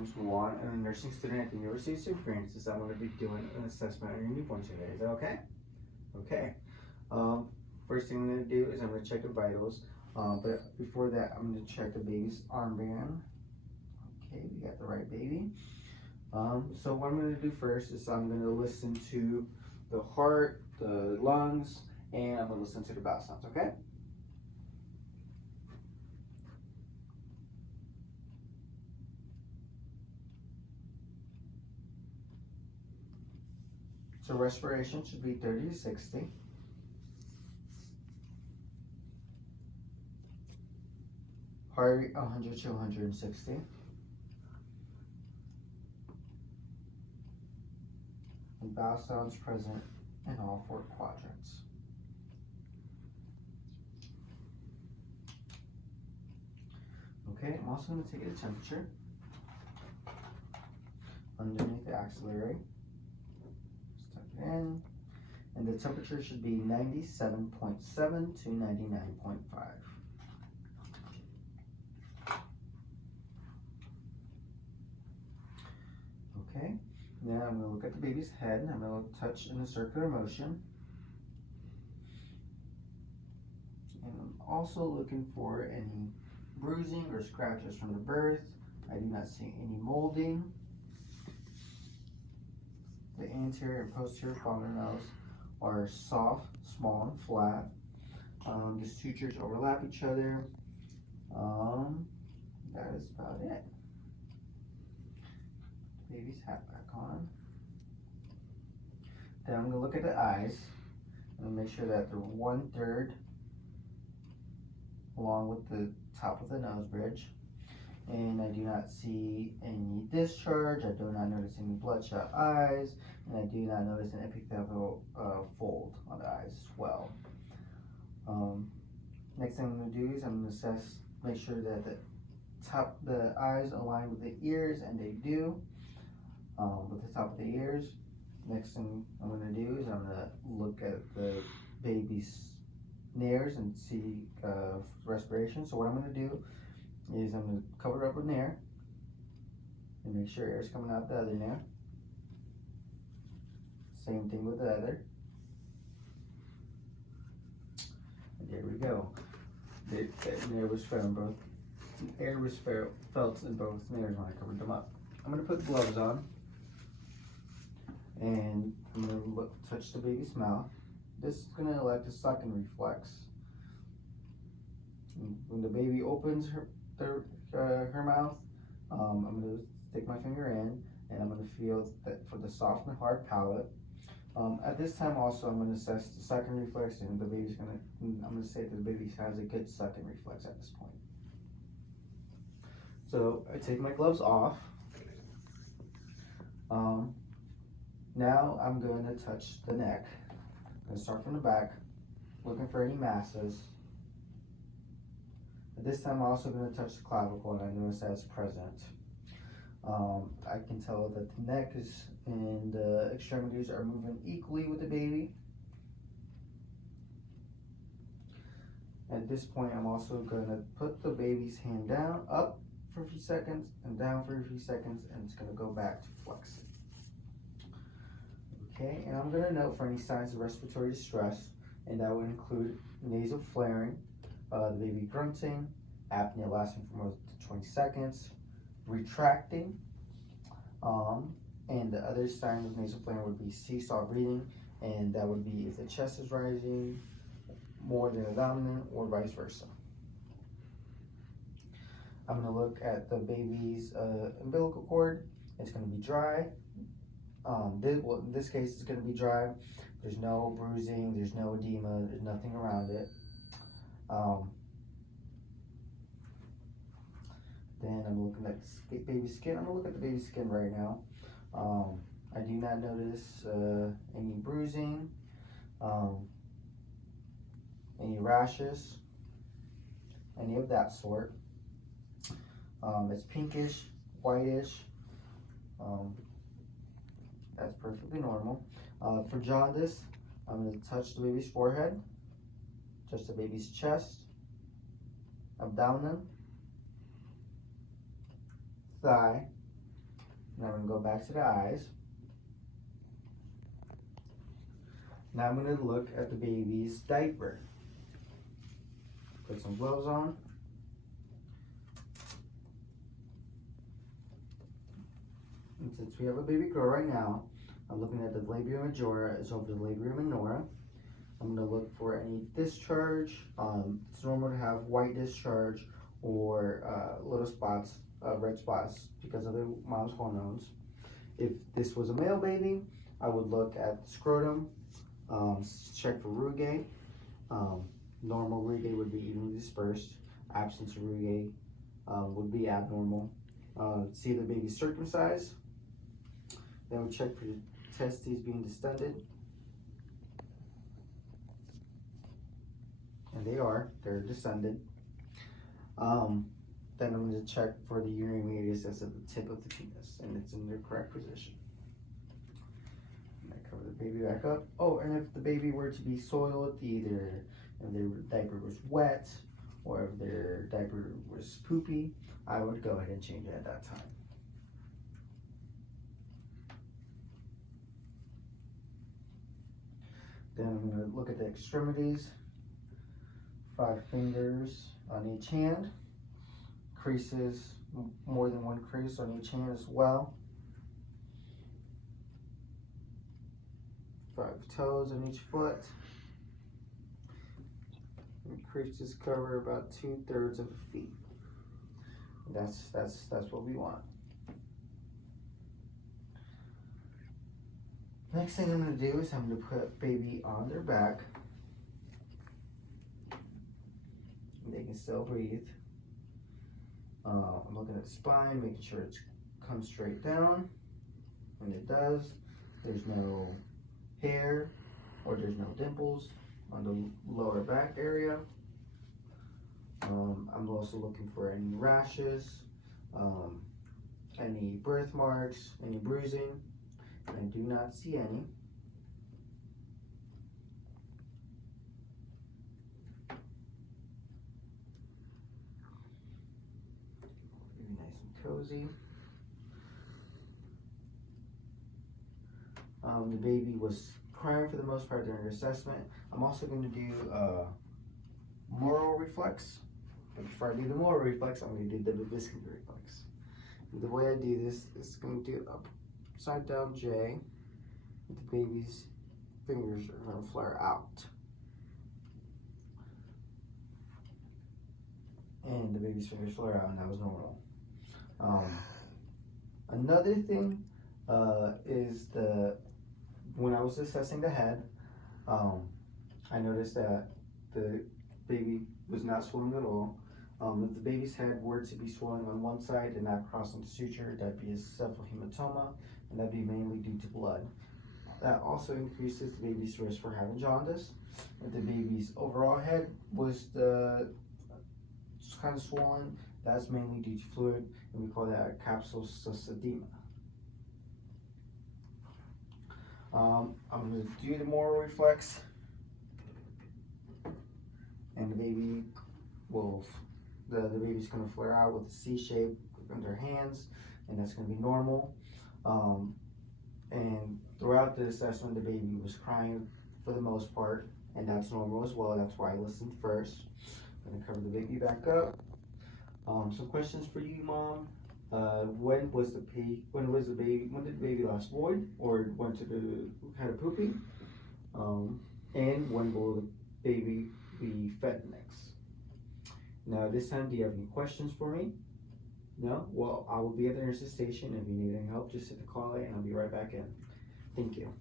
name's Juan. I'm a nursing student at the University of St. Francis. I'm going to be doing an assessment on your newborn today. Is that okay? Okay. First thing I'm going to do is I'm going to check the vitals. But before that, I'm going to check the baby's armband. Okay, we got the right baby. So what I'm going to do first is I'm going to listen to the heart, the lungs, and I'm going to listen to the bowel sounds, okay? So respiration should be 30 to 60. Heart rate 100 to 160. And bowel sounds present in all 4 quadrants. Okay, I'm also going to take the temperature underneath the axillary. Tuck it in. And the temperature should be 97.7 to 99.5. Okay, now I'm going to look at the baby's head. I'm going to touch in a circular motion. And I'm also looking for any bruising or scratches from the birth. I do not see any molding. The anterior and posterior fingernails are soft, small, and flat. The sutures overlap each other. That is about it. Baby's hat back on. Then I'm going to look at the eyes and make sure that they're 1/3 along with the top of the nose bridge. And I do not see any discharge. I do not notice any bloodshot eyes, and I do not notice an epithelial fold on the eyes as well. Next thing I'm going to do is I'm going to assess, make sure that the eyes align with the ears, and they do. With the top of the ears. Next thing I'm going to do is I'm going to look at the baby's nares and see respiration. So what I'm going to do is I'm going to cover up with nair and make sure air is coming out the other nair. Same thing with the other. And there we go. Air was felt in both. Air was felt in both nairs when I covered them up. I'm going to put gloves on. And I'm going to touch the baby's mouth. This is going to elect a sucking reflex. And when the baby opens her mouth, I'm going to stick my finger in, and I'm going to feel that for the soft and hard palate. At this time also, I'm going to assess the sucking reflex, and I'm going to say that the baby has a good sucking reflex at this point. So I take my gloves off. Now I'm going to touch the neck. I'm going to start from the back, looking for any masses. At this time I'm also going to touch the clavicle, and I notice that's present. I can tell that the neck and the extremities are moving equally with the baby. At this point I'm also going to put the baby's hand down, up for a few seconds, and down for a few seconds, and it's going to go back to flexing. Okay, and I'm going to note for any signs of respiratory distress, and that would include nasal flaring, the baby grunting, apnea lasting for more than 20 seconds, retracting, and the other signs of nasal flaring would be seesaw breathing, and that would be if the chest is rising more than the abdomen or vice versa. I'm going to look at the baby's umbilical cord. It's going to be dry. In this case, it's going to be dry. There's no bruising, there's no edema, there's nothing around it. Then I'm looking at the baby's skin. I'm going to look at the baby's skin right now. I do not notice any bruising, any rashes, any of that sort. It's pinkish, whitish. That's perfectly normal. For jaundice, I'm going to touch the baby's forehead, touch the baby's chest, abdomen, thigh, And I'm going to go back to the eyes. Now I'm going to look at the baby's diaper. Put some gloves on. And since we have a baby girl right now, I'm looking at the labia majora as over the labia minora. I'm going to look for any discharge. It's normal to have white discharge or little spots, red spots, because of the mom's hormones. If this was a male baby, I would look at the scrotum, check for rugae. Normal rugae would be evenly dispersed. Absence of rugae would be abnormal. See the baby circumcised. Then we check for the testes being distended. And they're distended. Then I'm going to check for the urinary meatus as at the tip of the penis, and it's in the correct position. And I cover the baby back up. Oh, and if the baby were to be soiled, either if their diaper was wet or if their diaper was poopy, I would go ahead and change it at that time. Then I'm going to look at the extremities. 5 fingers on each hand. Creases, more than one crease on each hand as well. 5 toes on each foot. And creases cover about 2/3 of the feet. That's what we want. Next thing I'm going to do is I'm going to put baby on their back. They can still breathe. I'm looking at the spine, making sure it comes straight down, and it does. There's no hair or there's no dimples on the lower back area. I'm also looking for any rashes, any birthmarks, any bruising. I do not see any. Nice and cozy. The baby was crying for the most part during the assessment. I'm also going to do moral reflex. But before I do the moral reflex, I'm going to do the Babinski reflex. And the way I do this is going to do upside down J. The baby's fingers are going to flare out. And the baby's fingers flare out, and that was normal. Another thing is when I was assessing the head, I noticed that the baby was not swollen at all. If the baby's head were to be swollen on one side and not crossing the suture, that'd be a cephalhematoma, and that'd be mainly due to blood. That also increases the baby's risk for having jaundice. If the baby's overall head was kind of swollen, that's mainly due to fluid, and we call that capsulocystedema. I'm going to do the moral reflex, and the baby will, the baby's going to flare out with a C shape in their hands, and that's going to be normal. And throughout the assessment, the baby was crying for the most part, and that's normal as well. That's why I listened first. I'm going to cover the baby back up. Some questions for you, Mom. When did the baby last void or had a poopy? And when will the baby be fed next? Now this time, do you have any questions for me? No? Well, I will be at the nurse's station. If you need any help, just hit the call light and I'll be right back in. Thank you.